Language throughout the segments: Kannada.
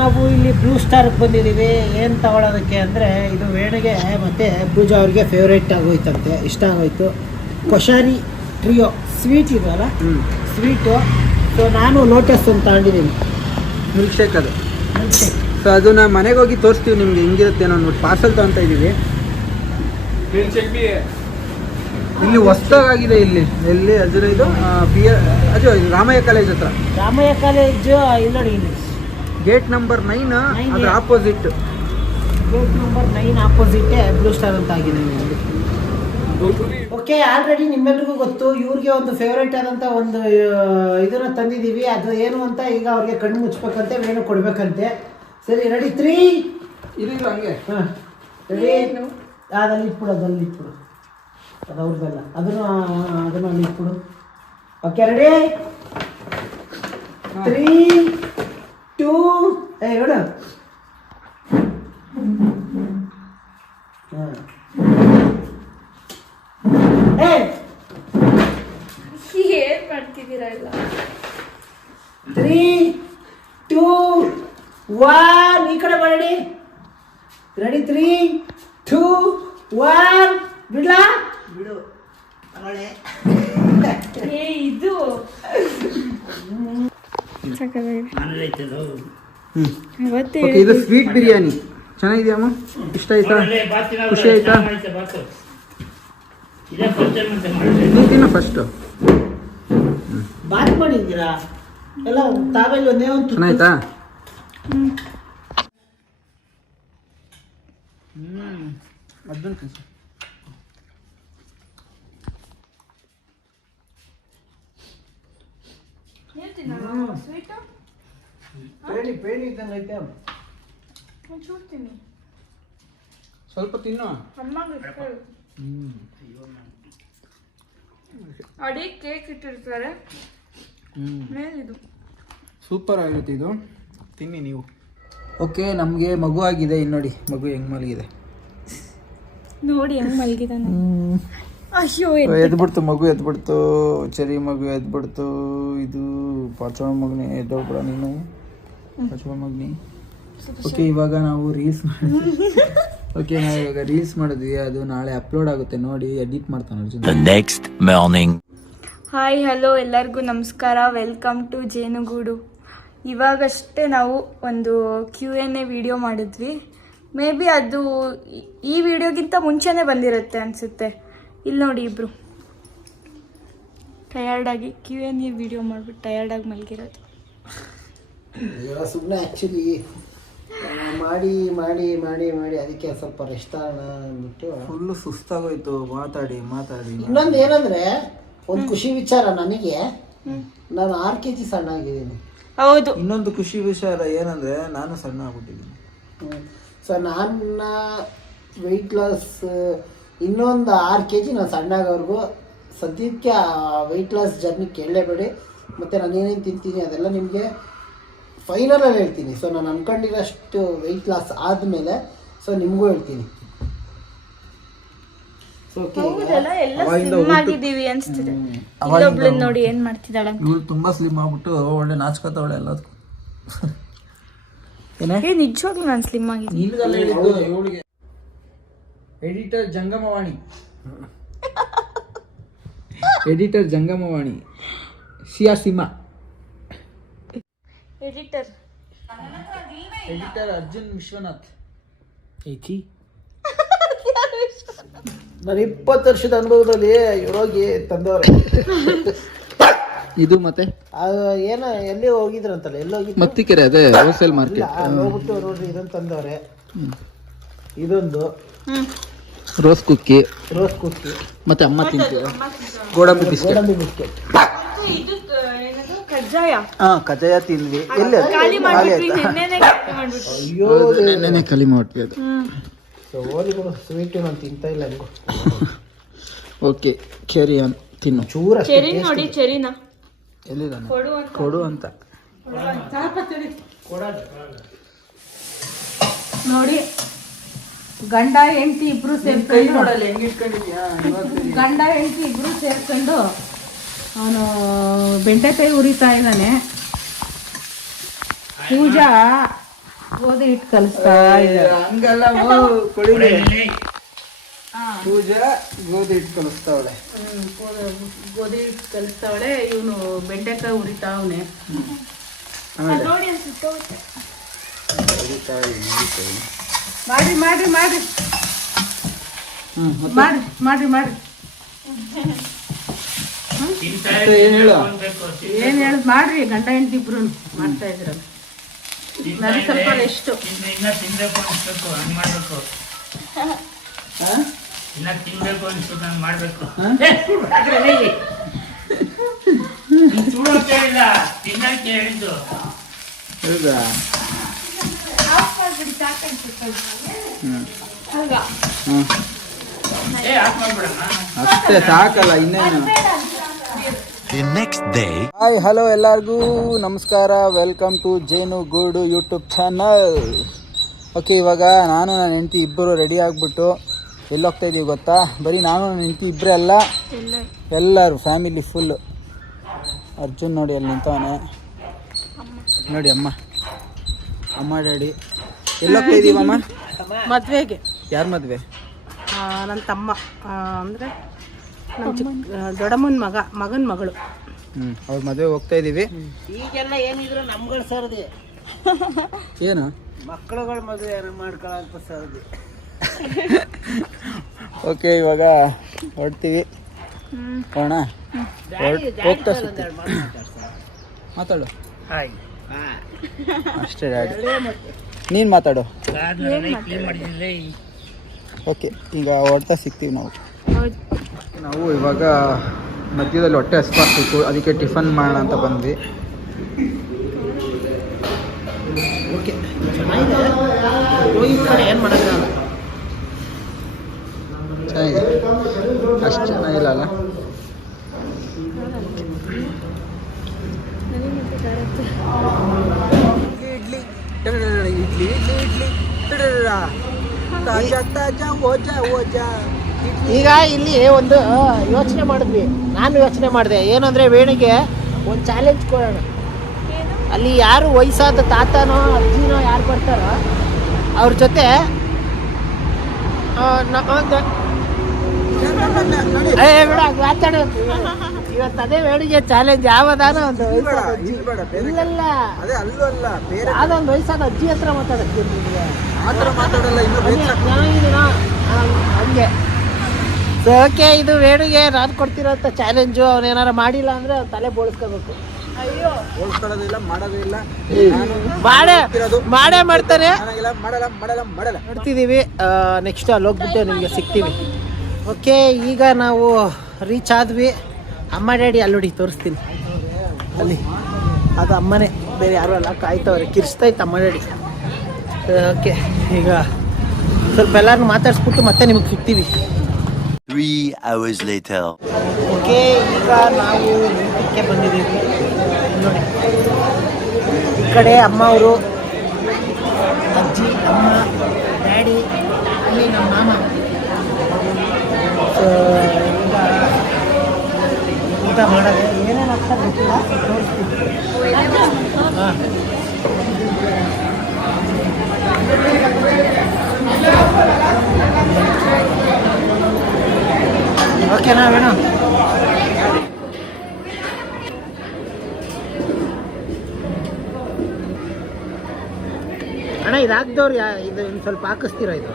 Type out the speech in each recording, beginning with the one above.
ನಾವು ಇಲ್ಲಿ ಬ್ಲೂ ಸ್ಟಾರ್ಗೆ ಬಂದಿದ್ದೀವಿ. ಏನು ತಗೊಳ್ಳೋದಕ್ಕೆ ಅಂದರೆ ಇದು ವೇಣಿಗೆ ಮತ್ತು ಪೂಜಾ ಅವ್ರಿಗೆ ಫೇವ್ರೇಟ್ ಆಗೋಯ್ತಂತೆ, ಇಷ್ಟ ಆಗೋಯ್ತು. ಕೊಶಾರಿ ಟ್ರಿಯೋ ಸ್ವೀಟ್ ಇದೆಯಲ್ಲ, ಸ್ವೀಟು. ಸೊ ನಾನು ಲೋಟಸ್ ಅಂತ ತಗೊಂಡಿದ್ದೀನಿ, ಮಿಲ್ಕ್ ಶೇಕ್. ಅದು ಮಿಲ್ಕ್ ಶೇಕ್. ಸೊ ಅದನ್ನ ಮನೆಗೆ ಹೋಗಿ ತೋರಿಸ್ತೀವಿ ನಿಮ್ಗೆ ಹೆಂಗಿರುತ್ತೆ. ನಾನು ಪಾರ್ಸಲ್ ತಗೊತಾ ಇದ್ದೀವಿ. ಇಲ್ಲಿ ಹೊಸ್ದಾಗಿದೆ. ಇಲ್ಲಿ ಎಲ್ಲಿ ಅದ್ರ ಇದು ಅದು ರಾಮಯ್ಯ ಕಾಲೇಜ್ ಹತ್ರ. ರಾಮಯ್ಯ ಕಾಲೇಜು ಇಲ್ಲಿ ನೋಡಿ, ಇಲ್ಲಿ ಗೇಟ್ ನಂಬರ್ 9 ಅದ್ರ ಆಪೋಸಿಟ್. ಗೇಟ್ ನಂಬರ್ 9 ಆಪೋಸಿಟೇ ಬ್ಲೂ ಸ್ಟಾರ್ ಅಂತ ಆಗಿದೆ. ಓಕೆ, ಆಲ್ರೆಡಿ ನಿಮ್ಮೆಲ್ರಿಗೂ ಗೊತ್ತು, ಇವ್ರಿಗೆ ಒಂದು ಫೇವ್ರೇಟ್ ಆದಂಥ ಒಂದು ಇದನ್ನು ತಂದಿದ್ದೀವಿ. ಅದು ಏನು ಅಂತ ಈಗ ಅವ್ರಿಗೆ ಕಣ್ಣು ಮುಚ್ಬೇಕಂತೆ, ವೇಣು ಕೊಡಬೇಕಂತೆ. ಸರಿ, ರೆಡಿ 3 ಇದು ಹಂಗೆ. ಹಾಂ, ರೆಡಿ. ಅದಲ್ಲಿ ಇಟ್ಬಿಡು, ಅದಲ್ಲಿ ಇಟ್ಬಿಡು, ಅದು ಅವ್ರದ್ದಲ್ಲ, ಅದನ್ನು ಅಲ್ಲಿ ಇಟ್ಬಿಡು. ಓಕೆ, ರೆಡಿ 3 2 ಹೇಳು. ಹಾಂ, ಏನ್ ಮಾಡ್ತಿದ್ದೀರಾ ಇಲ್ಲ? 3 2 1 ಈ ಕಡೆ ಮಾಡಿ. ರೆಡಿ 3 2 1 ಬಿಡ್ಲಾ? ಬಿಡು. ಇದು ಇದು ಸ್ವೀಟ್ ಬಿರಿಯಾನಿ ಚೆನ್ನಾಗಿದೆಯಮ್ಮ. ಇಷ್ಟ ಆಯ್ತಾ? ಖುಷಿ ಆಯ್ತಾ? ನೀವು ತಿನ್ನ ಫಸ್ಟ್. ಬಾತ್ ಮಾಡಿದ್ದೀರಾ ಎಲ್ಲ ತಾವೆಲ್ಲ ಒಂದೇ ಒಂದು ಚೆನ್ನಾಯ್ತಾ? ಅದನ್ನು ಪೇಣಿ ಇದ್ದಂಗೆ ಐತೆ. ಸ್ವಲ್ಪ ತಿನ್ನು. ಅಡಿ ಕೇಕ್ ಇಟ್ಟಿರ್ತಾರೆ ಮೇಲಿದು. ಸೂಪರ್ ಆಗಿರುತ್ತೆ ಇದು, ತಿನ್ನಿ ನೀವು. ಓಕೆ, ನಮಗೆ ಮಗು ಆಗಿದೆ. ಇನ್ನು ನೋಡಿ ಮಗು ಹೆಂಗ್ ಮಲಗಿದೆ ನೋಡಿ, ಹೆಂಗ್ ಮಲಗಿದಾನೆ. ಅಯ್ಯೋ, ಎದ್ಬಿಡ್ತು ಮಗು, ಎದ್ಬಿಡ್ತು. ಚರಿ ಮಗು ಎದ್ಬಿಡ್ತು. ಇದು ಪಾಚವ ಮಗನೇ, ಎದ್ದೋಗ್ಬಿಡ ನೀನು ಪಾಚವ ಮಗನಿ. ಓಕೆ, ಇವಾಗ ನಾವು ರೀಲ್ಸ್ ಮಾಡಿದ್ವಿ. ಓಕೆ, ನಾವು ಇವಾಗ ರೀಲ್ಸ್ ಮಾಡಿದ್ವಿ. ಅದು ನಾಳೆ ಅಪ್ಲೋಡ್ ಆಗುತ್ತೆ, ನೋಡಿ ಎಡಿಟ್ ಮಾಡ್ತಾನೆ Arjun. Next morning. Hi, hello, ಎಲ್ಲರಿಗೂ ನಮಸ್ಕಾರ. ವೆಲ್ಕಮ್ ಟು ಜೇನುಗೂಡು. ಇವಾಗಷ್ಟೇ ನಾವು ಒಂದು Q&A ವಿಡಿಯೋ ಮಾಡಿದ್ವಿ. ಮೇ ಬಿ ಅದು ಈ ವಿಡಿಯೋಗಿಂತ ಮುಂಚೆನೇ ಬಂದಿರುತ್ತೆ ಅನಿಸುತ್ತೆ. ಇಲ್ಲಿ ನೋಡಿ, ಇಬ್ಬರು ಟಯರ್ಡಾಗಿ Q&A ವಿಡಿಯೋ ಮಾಡಿಬಿಟ್ಟು ಟಯರ್ಡಾಗಿ ಮಲಗಿರೋದು. ಸುಮ್ಮನೆ ಆ್ಯಕ್ಚುಲಿ ಮಾಡಿ ಮಾಡಿ ಮಾಡಿ ಮಾಡಿ ಅದಕ್ಕೆ ಸ್ವಲ್ಪ ರೆಸ್ಟ್ ತಗೋಣ ಅಂದ್ಬಿಟ್ಟು ಫುಲ್ಲು ಸುಸ್ತಾಗೋಯ್ತು ಮಾತಾಡಿ ಮಾತಾಡಿ. ಇನ್ನೊಂದು ಏನಂದರೆ, ಒಂದು ಖುಷಿ ವಿಚಾರ ನನಗೆ, ನಾನು 6 kg ಸಣ್ಣ ಆಗಿದ್ದೀನಿ. ಹೌದು. ಇನ್ನೊಂದು ಖುಷಿ ವಿಚಾರ ಏನಂದರೆ, ನಾನು ಸಣ್ಣ ಆಗ್ಬಿಟ್ಟಿದ್ದೀನಿ. ಸೊ ನನ್ನ ವೆಯ್ಟ್ ಲಾಸ್ ಇನ್ನೊಂದು 6 kg ನಾನು ಸಣ್ಣ ಆಗೋವರೆಗೂ ಸದ್ಯಕ್ಕೆ ಆ ವೆಯ್ಟ್ ಲಾಸ್ ಜರ್ನಿ ಕೇಳಲೇಬೇಡಿ. ಮತ್ತು ನಾನು ಏನೇನು ತಿಂತೀನಿ ಅದೆಲ್ಲ ನಿಮಗೆ ಫೈನಲಲ್ಲಿ ಹೇಳ್ತೀನಿ. ಸೊ ನಾನು ಅಂದ್ಕೊಂಡಿರೋಷ್ಟು ವೆಯ್ಟ್ ಲಾಸ್ ಆದಮೇಲೆ ಸೊ ನಿಮಗೂ ಹೇಳ್ತೀನಿ. ಆಗಿದ್ದೀವಿ ಅನ್ಸ್ತಿದೆ. ಇಲ್ಲೊಬ್ಳನ್ನ ನೋಡಿ ಏನ್ ಮಾಡ್ತಿದ್ದಾಳೆ. ಇವಳು ತುಂಬಾ ಸ್ಲಿಮ್ ಆಗ್ಬಿಟ್ಟು ಒಳ್ಳೆ ನಾಚ್ಕೋತಾವಳೆ ಎಲ್ಲದಕ್ಕೂ. ನಿಜವಾಗ್ಲೂ ನಾನು ಸ್ಲಿಮ್ ಆಗಿದ್ದೀನಿ. ಎಡಿಟರ್ ಜಂಗಮವಾಣಿ, ಎಡಿಟರ್ ಜಂಗಮವಾಣಿ, ಸಿಮಾ, ಎಡಿಟರ್ ಅರ್ಜುನ್ ವಿಶ್ವನಾಥ್. ನಾನು 20 ವರ್ಷದ ಅನುಭವದಲ್ಲಿ ಇವರೋಗಿ ತಂದವ್ರೆ. ಇದು ಮತ್ತೆ ಏನೋ ಎಲ್ಲಿ ಹೋಗಿದ್ರಂತಲ್ಲ, ಎಲ್ಲೋಗಿದ್ದು ಮತ್ತಿಕೆರೆ, ಅದೇ ಹೋಲ್ಸೇಲ್ ಮಾರ್ಕೆಟ್. ಹೋಗ್ಬಿಟ್ಟು ನೋಡ್ರಿ ಇದನ್ನು ತಂದವ್ರೆ. ಇದೊಂದು ರೋಸ್ ಕುಕ್ಕಿ ಮತ್ತೆ ಅಮ್ಮ ತಿಂತೀವಿ ಗೋಡಂಬಿ ಬಿಸ್ಕೆಟ್. ಕಜ್ಜಾಯ ತಿಂದ್ವಿ. ಎಲ್ಲಿ ಖಾಲಿ ಮಾಡ್ಬಿಟ್ವಿ, ಅಯ್ಯೋ ನೆನ್ನೆ ಖಾಲಿ ಮಾಡ್ತೀವಿ ಅದು. ಓದಿಗಳು ಸ್ವೀಟು ನಾನು ತಿಂತಾ ಇಲ್ಲ ಹೆಂಗೋ. ಓಕೆ, ಕೆರಿ ತಿನ್ನು. ಚೂರ ಚೆರಿ ನೋಡಿ, ಚೆರಿನ ಎಲ್ಲಿದ್ದಾನೆ? ಕೊಡು ಅಂತ ನೋಡಿ. ಗಂಡ ಹೆಂಡತಿ ಇಬ್ರು ಸೇರ್ಕೊಂಡು ಅವನು ಬೆಂಡೆಕಾಯಿ ಉರಿತಾ ಇದ್ದಾನೆ. ಪೂಜಾ ಗೋಧಿ ಹಿಟ್ಟು ಕಲಿಸ್ತಾ ಇದ್ದಾರೆ. ಹಂಗಲ್ಲ ಕೊಡಿಲಿ. ಪೂಜಾ ಗೋಧಿ ಹಿಟ್ಟು ಕಲಿಸ್ತಾವಳೆ. ಗೋಧಿ ಹಿಟ್ಟು ಕಲಿಸ್ತಾವಳೆ. ಇವನು ಬೆಂಡೆಕಾಯಿ ಉರಿತಾವನೆ. ನೋಡಿ ಅನ್ಸುತ್ತೆ ಮಾಡ್ರಿ ಮಾಡ್ರಿ ಮಾಡ್ರಿ ಮಾಡ್ರಿ ಮಾಡ್ರಿ ಮಾಡ್ರಿ. ಏನ್ ಹೇಳು? ಏನ್ ಹೇಳ ಮಾಡ್ರಿ, ಗಂಡ ಹೆಂಡತಿ ಇಬ್ರು ಮಾಡ್ತಾ ಇದ್ರಲ್ಲ. ನನಗೆ ಸ್ವಲ್ಪ ಎಷ್ಟು ಇನ್ನ ತಿನ್ಬೇಕು ಅನ್ಸ್ಬೇಕು, ಹಂಗ್ ಮಾಡ್ಬೇಕು. ಇನ್ನ ತಿನ್ಬೇಕು ಅನ್ಸ್ಬೇಕು, ಹಂಗ್ ಮಾಡ್ಬೇಕು. ಚೂಡೋಕೆ ಇಲ್ಲ, ತಿನ್ನಕ್ಕೆ ಹೇಳಿದ್ದು. ಹೌದಾ? ಆಫ್ ಮಾಡ್ಬಿಡಮ್ಮ. ಅಷ್ಟೇ ಸಾಕಲ್ಲ, ಇನ್ನೇನು. ಹಾಯ್ ಹಲೋ ಎಲ್ಲರಿಗೂ ನಮಸ್ಕಾರ. ವೆಲ್ಕಮ್ ಟು ಜೇನು ಗೂಡು ಯೂಟ್ಯೂಬ್ ಚಾನಲ್. ಓಕೆ, ಇವಾಗ ನಾನು ನನ್ನ ಹೆಂಡತಿ ಇಬ್ಬರು ರೆಡಿ ಆಗಿಬಿಟ್ಟು ಎಲ್ಲಿ ಹೋಗ್ತಾ ಇದ್ದೀವಿ ಗೊತ್ತಾ? ಬರೀ ನಾನು ನನ್ನ ಹೆಂಡತಿ ಇಬ್ಬರೇ ಅಲ್ಲ, ಎಲ್ಲರೂ ಫ್ಯಾಮಿಲಿ ಫುಲ್ಲು. ಅರ್ಜುನ್ ನೋಡಿ ಅಲ್ಲಿ ನಿಂತವನೆ ನೋಡಿ. ಅಮ್ಮ ಡ್ಯಾಡಿ ಎಲ್ಲಿ ಹೋಗ್ತಾ ಇದ್ದೀವಮ್ಮ? ಮದ್ವೆಗೆ. ಯಾರ ಮದುವೆ? ನನ್ನ ತಮ್ಮ ಅಂದರೆ ದೊಡ್ಡಮ್ಮನ ಮಗನ ಮಗಳು. ಅವ್ರ ಮದುವೆ ಹೋಗ್ತಾ ಇದ್ದೀವಿ. ಈಗೆಲ್ಲ ಏನಿದ್ರು ನಮ್ಗಳ ಸರ್ದಿ, ಏನು ಮಕ್ಕಳುಗಳ ಮದುವೆ ಮಾಡ್ಕೊಳ್ಳೋ ಸರ್ದಿ. ಓಕೆ, ಇವಾಗ ಹೊರಡ್ತೀವಿ. ಹೋಗೋಣ. ಹೋಗ್ತಾ ಸುತ್ತಿ ಮಾತಾಡು. ಹಾಯ್. ಅಷ್ಟೇ ಡ್ಯಾಡಿ, ನೀನು ಮಾತಾಡು. ಕ್ಲೀನ್ ಮಾಡಿದ್ದಿಲ್ಲ. ಓಕೆ, ಈಗ ಹೊರಡ್ತಾ ಸಿಗ್ತೀವಿ ನಾವು. ಇವಾಗ ಮಧ್ಯದಲ್ಲಿ ಹೊಟ್ಟೆ ಹಸ್ಪಾಗ್ತಿತ್ತು, ಅದಕ್ಕೆ ಟಿಫನ್ ಮಾಡೋಣ ಅಂತ ಬಂದ್ವಿ. ಓಕೆ, ಹೋಗಿ ಕಡೆ ಏನು ಮಾಡೋದು? ಚೆನ್ನಾಗಿದೆ, ಅಷ್ಟು ಚೆನ್ನಾಗಿಲ್ಲ ಅಲ್ಲ? ಇಡ್ಲಿ ಇಡ್ಲಿ ಇಡ್ಲಿ ಇಡ್ಲಿ ತಾಜಾ ತಾಜಾ ಓಜಾ ಓಜಾ. ಈಗ ಇಲ್ಲಿ ಒಂದು ಯೋಚನೆ ಮಾಡಿದ್ವಿ, ನಾನು ಯೋಚನೆ ಮಾಡಿದೆ. ಏನಂದರೆ ವೇಣಿಗೆ ಒಂದು ಚಾಲೆಂಜ್ ಕೊಡೋಣ. ಅಲ್ಲಿ ಯಾರು ವಯಸ್ಸಾದ ತಾತನೋ ಅಜ್ಜಿನೋ ಯಾರು ಬರ್ತಾರೋ ಅವ್ರ ಜೊತೆ ಬೇಡ ಮಾತಾಡೋದು. ಇವತ್ತು ಅದೇ ವೇಣಿಗೆ ಚಾಲೆಂಜ್. ಯಾವದಾನ ಒಂದು ವಯಸ್ಸಾದ ಅಜ್ಜಿ, ಇಲ್ಲಲ್ಲ ಯಾವುದೋ ಒಂದು ವಯಸ್ಸಾದ ಅಜ್ಜಿ ಹತ್ರ ಮಾತಾಡಕ್ಕೆ ಹಂಗೆ. ಸೊ ಓಕೆ, ಇದು ವೇಣಿಗೆ ನಾನು ಕೊಡ್ತಿರೋಂಥ ಚಾಲೆಂಜು. ಅವನೇನಾರು ಮಾಡಿಲ್ಲ ಅಂದರೆ ಅವ್ನು ತಲೆ ಬೋಳಿಸ್ಕೋಬೇಕು. ಹೋಲ್ಸ್ಕೊಳ್ಳೋದಿಲ್ಲ, ಮಾಡೋದಿಲ್ಲ, ಮಾಡೇ ಮಾಡ್ತಾನೆ. ಮಾಡಲ್ಲ. ನೋಡ್ತಿದ್ದೀವಿ. ನೆಕ್ಸ್ಟ್ ಅಲ್ಲಿ ಹೋಗ್ಬಿಟ್ಟು ನಿಮಗೆ ಸಿಗ್ತೀವಿ. ಓಕೆ, ಈಗ ನಾವು ರೀಚ್ ಆದ್ವಿ. ಅಮ್ಮ ಡ್ಯಾಡಿ ಅಲ್ಲಿ ನೋಡಿ ತೋರಿಸ್ತೀನಿ. ಅಲ್ಲಿ ಅದು ಅಮ್ಮನೇ, ಬೇರೆ ಯಾರು ಅಲ್ಲ. ಕಾಯ್ತವ್ರೆ, ಕಿರ್ಸ್ತೈತೆ ಅಮ್ಮ ಡ್ಯಾಡಿ. ಓಕೆ, ಈಗ ಸ್ವಲ್ಪ ಎಲ್ಲರೂ ಮಾತಾಡಿಸ್ಬಿಟ್ಟು ಮತ್ತೆ ನಿಮಗೆ ಸಿಗ್ತೀವಿ. 3 hours later. ಓಕೆ, ಈಗ ನಾವು ಊಟಕ್ಕೆ ಬಂದಿದ್ದೀವಿ. ನೋಡಿ, ಈ ಕಡೆ ಅಮ್ಮ ಅವರು, ಅಜ್ಜಿ, ಅಮ್ಮ, ಡ್ಯಾಡಿ, ಅಲ್ಲಿ ನಮ್ಮ ಮಾಮ. ಸೊ ಈಗ ಊಟ ಮಾಡೋದು ಏನೇನು ಆಗ್ತಾ ಗೊತ್ತಿಲ್ಲ, ತೋರಿಸ್ತೀನಿ. ಹಾಂ, ಓಕೆನಾ ಬೇಡ? ಅಣ್ಣ, ಇದು ಹಾಕ್ದವ್ರು ಇದು ಇನ್ನು ಸ್ವಲ್ಪ ಹಾಕಿಸ್ತೀರಾ? ಇದು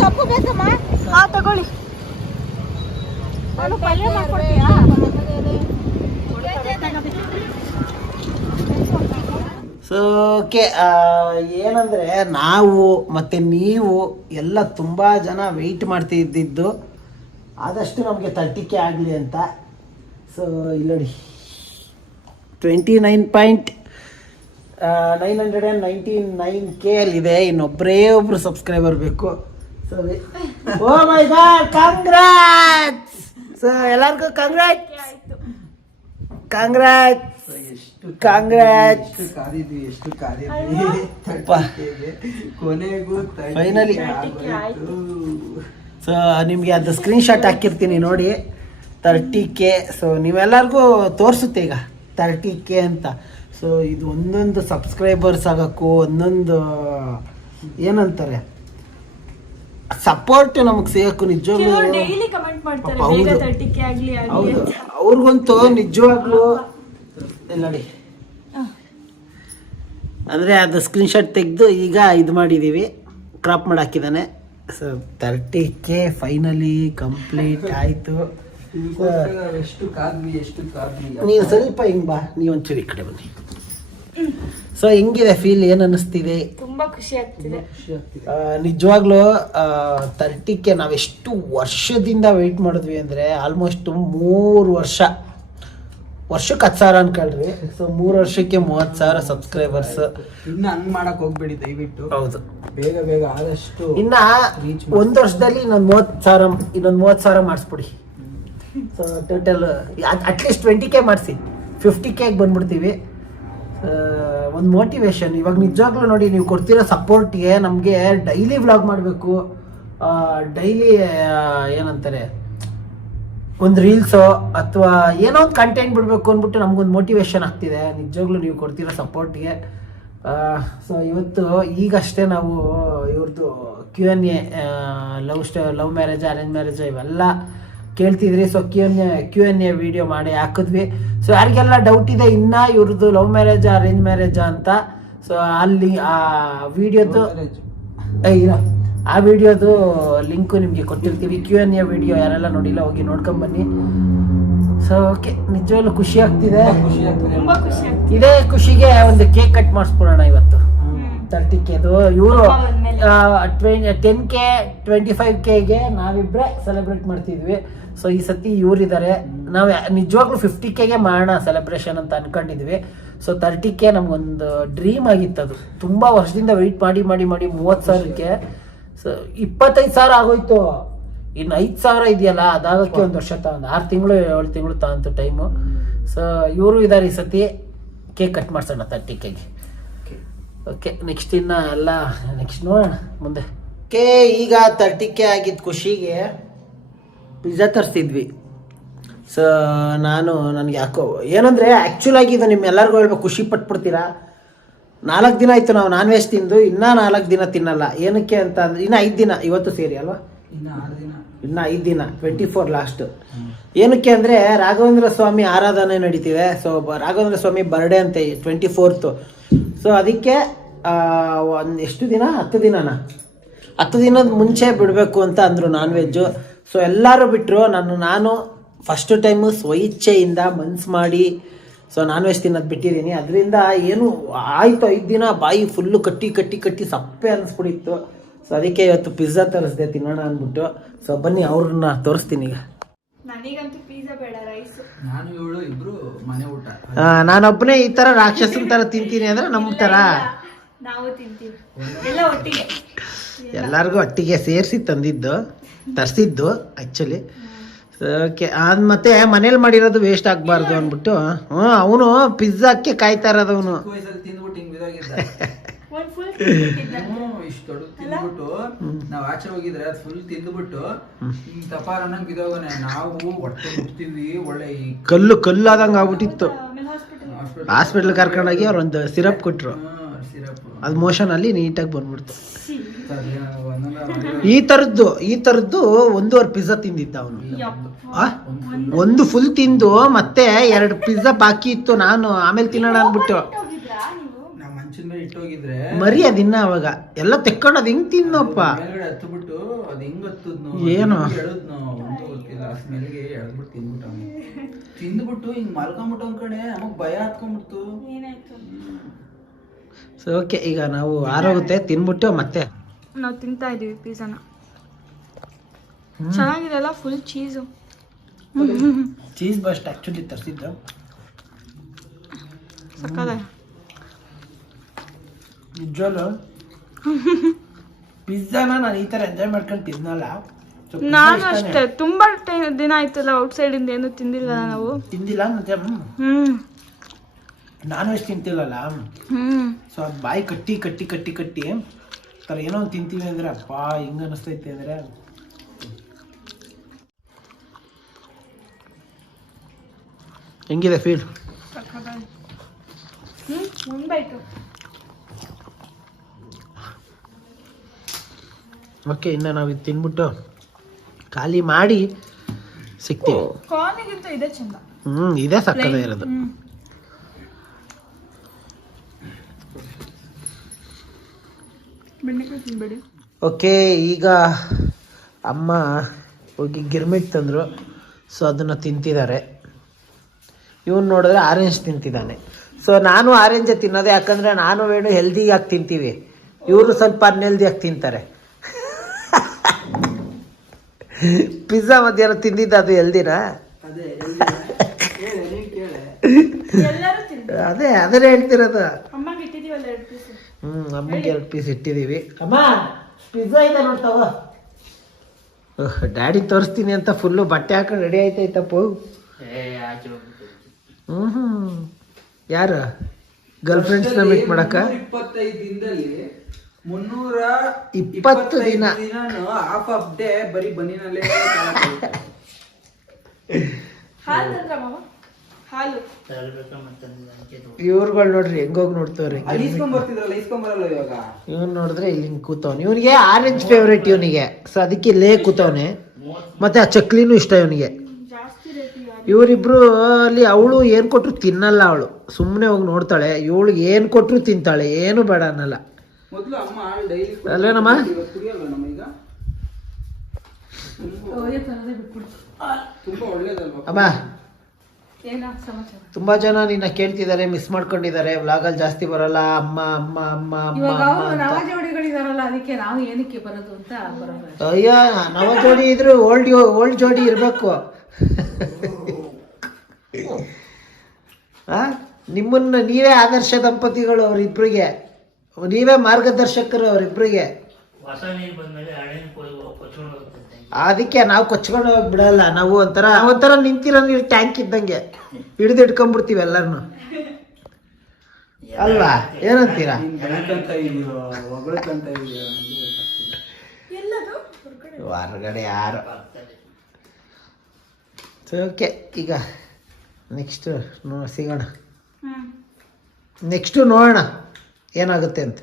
ಸೊಪ್ಪು ಬೇಕಮ್ಮ? ಹಾಂ, ತಗೊಳ್ಳಿ. ಪಲ್ಯ ಮಾಡ್ಕೊಡ್ತೀಯಾ? ಸೊ ಓಕೆ, ಏನಂದರೆ ನಾವು ಮತ್ತು ನೀವು ಎಲ್ಲ ತುಂಬ ಜನ ವೆಯ್ಟ್ ಮಾಡ್ತಿದ್ದಿದ್ದು ಆದಷ್ಟು ನಮಗೆ 30K ಆಗಲಿ ಅಂತ. ಸೊ ಇಲ್ಲಿ ನೋಡಿ, 29.999K ಅಲ್ಲಿದೆ. ಇನ್ನೊಬ್ಬರೇ ಒಬ್ಬರು ಸಬ್ಸ್ಕ್ರೈಬರ್ ಬೇಕು. ಸೊ ಓ ಮೈ ಗಾಡ್, ಕಂಗ್ರಾಟ್ಸ್. ಸೊ ಎಲ್ಲರಿಗೂ ಕಂಗ್ರಾಟ್ಸ್. ಎಷ್ಟು ಕಾಂಗ್ರಾಟ್ಸ್. ಎಷ್ಟು ಕಾದಿದ್ವಿ ಕೊನೆಗೂ ಫೈನಲಿ ಸೊ ನಿಮಗೆ ಅದು ಸ್ಕ್ರೀನ್ಶಾಟ್ ಹಾಕಿರ್ತೀನಿ ನೋಡಿ 30K. ಸೊ ನೀವೆಲ್ಲರಿಗೂ ತೋರಿಸುತ್ತೆ ಈಗ 30K ಅಂತ. ಸೊ ಇದು ಒಂದೊಂದು ಸಬ್ಸ್ಕ್ರೈಬರ್ಸ್ ಆಗೋಕ್ಕೂ ಒಂದೊಂದು ಏನಂತಾರೆ ಸಪೋರ್ಟ್ ನಮಗೆ ಸಿಗೋಕ್ಕೂ ನಿಜವಾಗ್ಲೂ ಡೈಲಿ ಕಮೆಂಟ್ ಮಾಡ್ತಾರೆ ಹೌದು. ಬೇಗ 30K ಆಗ್ಲಿ ಹೌದು. ಅವ್ರಿಗಂತೂ ನಿಜವಾಗ್ಲೂ ನೋಡಿ ಅಂದರೆ ಅದು ಸ್ಕ್ರೀನ್ಶಾಟ್ ತೆಗೆದು ಈಗ ಇದು ಮಾಡಿದ್ದೀವಿ, ಕ್ರಾಪ್ ಮಾಡಿ ಹಾಕಿದ್ದಾನೆ. ಸೊ 30K ಫೈನಲಿ ಕಂಪ್ಲೀಟ್ ಆಯಿತು. ಎಷ್ಟು ಕಾದ್ವಿ ನೀವು ಸ್ವಲ್ಪ ಹಿಂಗೆ ಬಾ, ನೀವು ಒಂಚೂರು ಈ ಕಡೆ ಬನ್ನಿ. ಸೊ ಹೆಂಗಿದೆ ಫೀಲ್, ಏನು ಅನ್ನಿಸ್ತಿದೆ? ತುಂಬಾ ಖುಷಿ ಆಗ್ತಿದೆ. ನಿಜವಾಗ್ಲೂ 30K ನಾವೆಷ್ಟು ವರ್ಷದಿಂದ ವೆಯ್ಟ್ ಮಾಡಿದ್ವಿ ಅಂದರೆ ಆಲ್ಮೋಸ್ಟ್ 3 ವರ್ಷಕ್ಕೆ 10,000 ಅನ್ಕೊಳ್ರಿ. ಸೊ 3 ವರ್ಷಕ್ಕೆ 30,000 ಸಬ್ಸ್ಕ್ರೈಬರ್ಸ್. ಇನ್ನು ಹಂಗ್ ಮಾಡಕ್ ಹೋಗ್ಬೇಡಿ ದಯವಿಟ್ಟು. ಹೌದು, ಬೇಗ ಆದಷ್ಟು ಇನ್ನ 1 ವರ್ಷದಲ್ಲಿ ಇನ್ನೊಂದು 30,000 ಮಾಡಿಸ್ಬಿಡಿ. ಸೊ ಟೋಟಲ್ ಅಟ್ಲೀಸ್ಟ್ 20K ಮಾಡಿಸಿ, 50K ಬಂದ್ಬಿಡ್ತೀವಿ. ಒಂದು ಮೋಟಿವೇಶನ್ ಇವಾಗ ನಿಜವಾಗ್ಲೂ ನೋಡಿ, ನೀವು ಕೊಡ್ತಿರೋ ಸಪೋರ್ಟ್ಗೆ ನಮಗೆ ಡೈಲಿ ವ್ಲಾಗ್ ಮಾಡಬೇಕು, ಡೈಲಿ ಏನಂತಾರೆ ಒಂದು ರೀಲ್ಸು ಅಥವಾ ಏನೋ ಒಂದು ಕಂಟೆಂಟ್ ಬಿಡಬೇಕು ಅಂದ್ಬಿಟ್ಟು ನಮಗೊಂದು ಮೋಟಿವೇಶನ್ ಆಗ್ತಿದೆ ನಿಜವಾಗ್ಲೂ ನೀವು ಕೊಡ್ತಿರೋ ಸಪೋರ್ಟ್ಗೆ. ಸೊ ಇವತ್ತು ಈಗಷ್ಟೇ ನಾವು ಇವ್ರದ್ದು Q&A love marriage arrange marriage ಇವೆಲ್ಲ ಕೇಳ್ತಿದ್ರಿ. ಸೊ Q&A ವಿಡಿಯೋ ಮಾಡಿ ಹಾಕಿದ್ವಿ. ಸೊ ಯಾರಿಗೆಲ್ಲ ಡೌಟ್ ಇದೆ ಇನ್ನು ಇವ್ರದ್ದು ಲವ್ ಮ್ಯಾರೇಜಾ ಅರೇಂಜ್ ಮ್ಯಾರೇಜಾ ಅಂತ, ಸೊ ಅಲ್ಲಿ ಆ ವಿಡಿಯೋದು ಲಿಂಕು ನಿಮಗೆ ಕೊಟ್ಟಿರ್ತೀವಿ. Q&A ವಿಡಿಯೋ ಯಾರೆಲ್ಲ ನೋಡಿಲ್ಲ ಹೋಗಿ ನೋಡ್ಕೊಂಬನ್ನಿ. ಸೊ ಓಕೆ, ನಿಜವಾಗ್ಲೂ ಖುಷಿ ಆಗ್ತಿದೆ. ತುಂಬಾ ಖುಷಿ ಆಗ್ತಿದೆ. ಇದೇ ಖುಷಿಗೆ ಒಂದು ಕೇಕ್ ಕಟ್ ಮಾಡಿಸ್ಬಿಡೋಣ ಇವತ್ತು 30Kದು. ಇವರು 10K 25Kಗೆ ನಾವಿಬ್ಬರೇ ಸೆಲೆಬ್ರೇಟ್ ಮಾಡ್ತಿದ್ವಿ. ಸೊ ಈ ಸತಿ ಇವರಿದ್ದಾರೆ. ನಾವು ನಿಜವಾಗ್ಲೂ 50Kಗೆ ಮಾಡೋಣ ಸೆಲೆಬ್ರೇಷನ್ ಅಂತ ಅನ್ಕೊಂಡಿದ್ವಿ. ಸೊ 30K ನಮಗೊಂದು ಡ್ರೀಮ್ ಆಗಿತ್ತು. ಅದು ತುಂಬ ವರ್ಷದಿಂದ ವೆಯ್ಟ್ ಮಾಡಿ 30,000ಕ್ಕೆ. ಸೊ 25,000 ಆಗೋಯ್ತು. ಇನ್ನು 5,000 ಇದೆಯಲ್ಲ, ಅದಾಗಕ್ಕೆ ಒಂದು ವರ್ಷ ಒಂದು 6 ತಿಂಗಳು 7 ತಿಂಗಳು ತಗೊಂತು ಟೈಮು. ಸೊ ಇವರು ಇದ್ದಾರೆ. ಈ ಸತಿ ಕೇಕ್ ಕಟ್ ಮಾಡ್ಸೋಣ 30Kಗೆ. ಓಕೆ, ನೆಕ್ಸ್ಟ್ ಇನ್ನು ಎಲ್ಲ ನೆಕ್ಸ್ಟ್ ನೋಡೋಣ ಮುಂದೆ. ಈಗ 30K ಆಗಿದ್ದ ಖುಷಿಗೆ ಪಿಜ್ಜಾ ತರಿಸಿದ್ವಿ. ಸೊ ನನಗೆ ಯಾಕೋ ಏನಂದರೆ ಆ್ಯಕ್ಚುಲಾಗಿ ಇದು ನಿಮ್ಮೆಲ್ಲರಿಗೂ ಹೇಳ್ಬೇಕು, ಖುಷಿ ಪಟ್ಬಿಡ್ತೀರಾ. 4 ದಿನ ಆಯಿತು ನಾವು ನಾನ್ ವೆಜ್ ತಿಂದು, ಇನ್ನೂ 4 ದಿನ ತಿನ್ನಲ್ಲ. ಏನಕ್ಕೆ ಅಂತ ಅಂದರೆ ಇನ್ನು 5 ದಿನ ಇವತ್ತು ಸೇರಿ ಅಲ್ವಾ, ಇನ್ನು 5 ದಿನ 24 ಲಾಸ್ಟ್. ಏನಕ್ಕೆ ಅಂದರೆ ರಾಘವೇಂದ್ರ ಸ್ವಾಮಿ ಆರಾಧನೆ ನಡೀತಿದೆ. ಸೊ ರಾಘವೇಂದ್ರ ಸ್ವಾಮಿ ಬರ್ಡೇ ಅಂತೆ 24th. ಸೊ ಅದಕ್ಕೆ ಒಂದು ಎಷ್ಟು ದಿನ 10 ದಿನನ 10 ದಿನದ ಮುಂಚೆ ಬಿಡಬೇಕು ಅಂತ ಅಂದರು ನಾನ್ ವೆಜ್ಜು. ಸೊ ಎಲ್ಲರೂ ಬಿಟ್ಟರು. ನಾನು ಫಸ್ಟ್ ಟೈಮು ಸ್ವಇಚ್ಛೆಯಿಂದ ಮನ್ಸು ಮಾಡಿ ಸೊ ನಾನ್ ವೆಜ್ ತಿನ್ನೋದು ಬಿಟ್ಟಿದ್ದೀನಿ. ಅದರಿಂದ ಏನು ಆಯಿತು 5 ದಿನ ಬಾಯಿ ಫುಲ್ಲು ಕಟ್ಟಿ ಸಪ್ಪೆ ಅನ್ನಿಸ್ಬಿಟ್ಟಿತ್ತು. ಸೊ ಅದಕ್ಕೆ ಇವತ್ತು ಪಿಜ್ಜಾ ತರಿಸ್ದೆ ತಿನ್ನೋಣ ಅಂದ್ಬಿಟ್ಟು. ಸೊ ಬನ್ನಿ ಅವ್ರನ್ನ ತೋರಿಸ್ತೀನಿ ಈಗ. ನನಗಂತೂ ಪಿಜ್ಜಾ ಬೇಡ, ರೈಸ್. ನಾನು ಇವಳು ಇಬ್ರು ಮನೆ ಊಟ. ನಾನೊಬ್ಬನೇ ಈ ಥರ ರಾಕ್ಷಸನ ಥರ ತಿಂತೀನಿ ಅಂದರೆ ನಮ್ಮ ಥರ ನಾವು ತಿಂತೀವಿ ಎಲ್ಲ ಒಟ್ಟಿಗೆ, ಎಲ್ಲರಿಗೂ ಒಟ್ಟಿಗೆ ಸೇರಿಸಿ ತರಿಸಿದ್ದು ಆ್ಯಕ್ಚುಲಿ. ಓಕೆ, ಅದು ಮತ್ತೆ ಮನೇಲಿ ಮಾಡಿರೋದು ವೇಸ್ಟ್ ಆಗಬಾರ್ದು ಅಂದ್ಬಿಟ್ಟು ಅವನು ಪಿಜ್ಜಾಕ್ಕೆ ಕಾಯ್ತಾ ಇರೋದು ಅವನು. ವಯಸ್ಸಲ್ಲಿ ತಿಂದ್ಬಿಟ್ಟು ಹಿಂಗ್ ಬಿದೋಗಿದ್ದ. ಒಂದು ಫುಲ್ ಇಷ್ಟು ದೊಡ್ಡ ತಿಂದ್ಬಿಟ್ಟು ನಾವ್ ಆಚೆ ಹೋಗಿದ್ರೆ ಅದು ಫುಲ್ ತಿಂದ್ಬಿಟ್ಟು ಹಿಂಗ್ ತಪಾರನಂಗ್ ಬಿದೋಗನೆ. ನಾವು ಹೊಟ್ಟೆ ಮುಟ್ತೀವಿ, ಒಳ್ಳೆ ಕಲ್ಲಾದಂಗೆ ಆಗ್ಬಿಟ್ಟಿತ್ತು. ಹಾಸ್ಪಿಟ್ಲ್ ಕರ್ಕೊಂಡೋಗಿ ಅವ್ರು ಒಂದು ಸಿರಪ್ ಕೊಟ್ಟರು. ಸಿರಪ್ ಅದು ಮೋಷನಲ್ಲಿ ನೀಟಾಗಿ ಬಂದ್ಬಿಡ್ತು. ಈ ಥರದ್ದು 1.5 ಪಿಜ್ಜಾ ತಿಂದಿದ್ದ ಅವನು. ಒಂದು ಫುಲ್ ತಿಂದು ಮತ್ತೆ 2 ಪಿಜ್ಜಾ ಬಾಕಿ ಇತ್ತು. ನಾನು ಆಮೇಲೆ ತಿನ್ನೋಣ ಅಂದ್ಬಿಟ್ಟು ನಾವು ಮಂಚದ ಮೇಲೆ ಇಟ್ಟೋಗಿದ್ರೆ ಮರಿ ಅದಿನ್ನ ಅವಾಗ ಎಲ್ಲ ತೆಕ್ಕೊಂಡು ಅದು ಹೆಂಗ್ ತಿನ್ನಪ್ಪ ಮೇಲ್ಗಡೆ ಹತ್ತುಬಿಟ್ಟು ಅದು ಹೆಂಗ್ ಹತ್ತದ್ನು ಏನು ಎಳದ್ನು ಒಂದು ಗೊತ್ತಿಲ್ಲ. ಸ್ಮೆಲ್ಗೆ ಎಳದ್ಬಿಟ್ಟು ತಿಂದ್ಬಿಟ್ಟು ಅವನು ತಿಂದ್ಬಿಟ್ಟು ಹಿಂಗ್ ಮಲ್ಕೊಂಬಿಟ್ಟು ಒಂದ್ ಕಡೆ ನಮಗ್ ಭಯ ಹತ್ಕೊಂಡ್ಬಿಡ್ತು. ಸೊ ಓಕೆ, ಈಗ ನಾವು ಆರೋಗುತ್ತೆ ತಿನ್ಬಿಟ್ಟು ಮತ್ತೆ ನಾವು ತಿಂತಾ ಇದೀವಿ ಪಿಜ್ಜಾನ. ಚೆನ್ನಾಗಿದೆಲ್ಲ, full cheese. Cheese best actually ತರಿಸಿದ್ದು ಸಕ್ಕದ ನಿಜವಲ್ಲೂ. ಪಿಜ್ಜಾನ ನಾನು ಈ ಥರ ಎಂಜಾಯ್ ಮಾಡ್ಕೊಂಡು ತಿನ್ನಲ್ಲ. ನಾನು ಅಷ್ಟೇ ತುಂಬಾ ದಿನ ಆಯ್ತಲ್ಲ ಔಟ್ಸೈಡ್ ಇಂದ ಏನು ತಿಂದಿಲ್ಲ ನಾವು. ತಿಂದಿಲ್ಲ ಮತ್ತೆ ನಾನ್ ವೆಜ್ ತಿಂತಿಲ್ಲಲ್ಲ, ಸೊ ಅದು ಬಾಯಿ ಕಟ್ಟಿ ಕಟ್ಟಿ ಕಟ್ಟಿ ಕಟ್ಟಿ ಥರ ಏನೋ ಒಂದು ತಿಂತೀವಿ ಅಂದರೆ ಅಪ್ಪ ಹಿಂಗೆ ಅನ್ನಿಸ್ತೈತೆ ಅಂದರೆ. ಹೆಂಗಿದೆ ಫೀಲ್? ಓಕೆ, ಇನ್ನು ನಾವು ಇದು ತಿನ್ಬಿಟ್ಟು ಖಾಲಿ ಮಾಡಿ ಸಿಗ್ತೀವಿ. ಕಾರ್ನಿಗಿಂತ ಇದೆ ಚಂದ. ಇದೇ ಸಕ್ಕದ ಇರೋದು. ಓಕೆ, ಈಗ ಅಮ್ಮ ಹೋಗಿ ಗಿರ್ಮಿಟ್ ತಂದರು, ಸೊ ಅದನ್ನು ತಿಂತಿದ್ದಾರೆ. ಇವನು ನೋಡಿದ್ರೆ ಆರೆಂಜ್ ತಿಂತಿದ್ದಾನೆ. ಸೊ ನಾನು ಆರೆಂಜೇ ತಿನ್ನೋದು, ಯಾಕಂದರೆ ನಾನು ವೇಣು ಹೆಲ್ದಿಯಾಗಿ ತಿಂತೀವಿ, ಇವರು ಸ್ವಲ್ಪ ಅನ್ಹೆಲ್ದಿಯಾಗಿ ತಿಂತಾರೆ. ಪಿಜ್ಜಾ ಮಧ್ಯಾಹ್ನ ತಿಂದಿದ್ದು ಅದು ಹೆಲ್ದಿನಾ? ಅದೇ ಅದನ್ನೇ ಹೇಳ್ತಿರೋದು. ಅಮ್ಮಗೆ 2 ಪೀಸ್ ಇಟ್ಟಿದ್ದೀವಿ. ಅಮ್ಮ ಪಿಜ್ಜಾ ಇದೆ ನೋಡ್ತಾವ. ಡ್ಯಾಡಿ ತೋರಿಸ್ತೀನಿ ಅಂತ ಫುಲ್ಲು ಬಟ್ಟೆ ಹಾಕೊಂಡು ರೆಡಿ ಆಯ್ತಾಯ್ತಪ್ಪ. ಯಾರು ಗರ್ಲ್ ಫ್ರೆಂಡ್ಸ್ನ ಮೀಟ್ ಮಾಡಕ? 25 ದಿನದಲ್ಲಿ 320 ದಿನ ಹಾಫ್ ಆಫ್ ಡೇ ಬರೀ ಬನ್ನಿನಲ್ಲೇ. ಇವ್ರುಗಳು ನೋಡ್ರಿ ಹೆಂಗೋಗಿ ನೋಡ್ತವ್ರಿ. ಇವ್ನು ನೋಡಿದ್ರೆ ಇಲ್ಲಿ ಕೂತವ್ನು. ಇವನಿಗೆ ಆರೆಂಜ್ ಫೇವ್ರೇಟ್ ಇವನಿಗೆ, ಸೊ ಅದಕ್ಕೆ ಇಲ್ಲೇ ಕೂತವ್ನೆ. ಮತ್ತೆ ಆ ಚಕ್ಲಿನೂ ಇಷ್ಟ ಇವನಿಗೆ. ಇವರಿಬ್ರು ಅಲ್ಲಿ ಅವಳು ಏನು ಕೊಟ್ಟರು ತಿನ್ನಲ್ಲ, ಅವಳು ಸುಮ್ಮನೆ ಹೋಗಿ ನೋಡ್ತಾಳೆ. ಇವಳಿಗೆ ಏನು ಕೊಟ್ಟರು ತಿಂತಾಳೆ, ಏನು ಬೇಡ ಅನ್ನಲ್ಲ. ಅಲ್ವೇನಮ್ಮ? ಅಮ್ಮ ತುಂಬಾ ಜನ ನಿನ್ನ ಕೇಳ್ತಿದ್ದಾರೆ, ಮಿಸ್ ಮಾಡ್ಕೊಂಡಿದ್ದಾರೆ, ವ್ಲಾಗಲ್ಲಿ ಜಾಸ್ತಿ ಬರಲ್ಲ ಅಮ್ಮ ಅಮ್ಮ ಅಮ್ಮ ಅಮ್ಮ ನವ ಜೋಡಿಗಳಿದಾರಲ್ಲ, ಅದಕ್ಕೆ ನಾವು ಏನಕ್ಕೆ ಬರೋದು ಅಂತ ಬರೋದು. ಅಯ್ಯ, ನವ ಜೋಡಿ ಇದ್ರು ಓಲ್ಡ್ ಜೋಡಿ ಇರಬೇಕು. ನಿಮ್ಮನ್ನ ನೀವೇ ಆದರ್ಶ ದಂಪತಿಗಳು ಅವರಿಬ್ರಿಗೆ, ನೀವೇ ಮಾರ್ಗದರ್ಶಕರು ಅವರಿಬ್ರಿಗೆ. ಅದಕ್ಕೆ ನಾವು ಕೊಚ್ಕೊಂಡು ಹೋಗಿ ಬಿಡಲ್ಲ. ನಾವು ಒಂಥರ ನಿಂತಿರೋ ನೀರು ಟ್ಯಾಂಕ್ ಇದ್ದಂಗೆ ಹಿಡಿದು ಇಟ್ಕೊಂಡ್ಬಿಡ್ತೀವಿ ಎಲ್ಲರನ್ನು, ಅಲ್ವಾ? ಏನಂತೀರಾ? ಹೊರಗಡೆ ಯಾರು? ಓಕೆ, ಈಗ ನೆಕ್ಸ್ಟ್ ಸಿಗೋಣ. ನೆಕ್ಸ್ಟು ನೋಡೋಣ ಏನಾಗುತ್ತೆ ಅಂತ.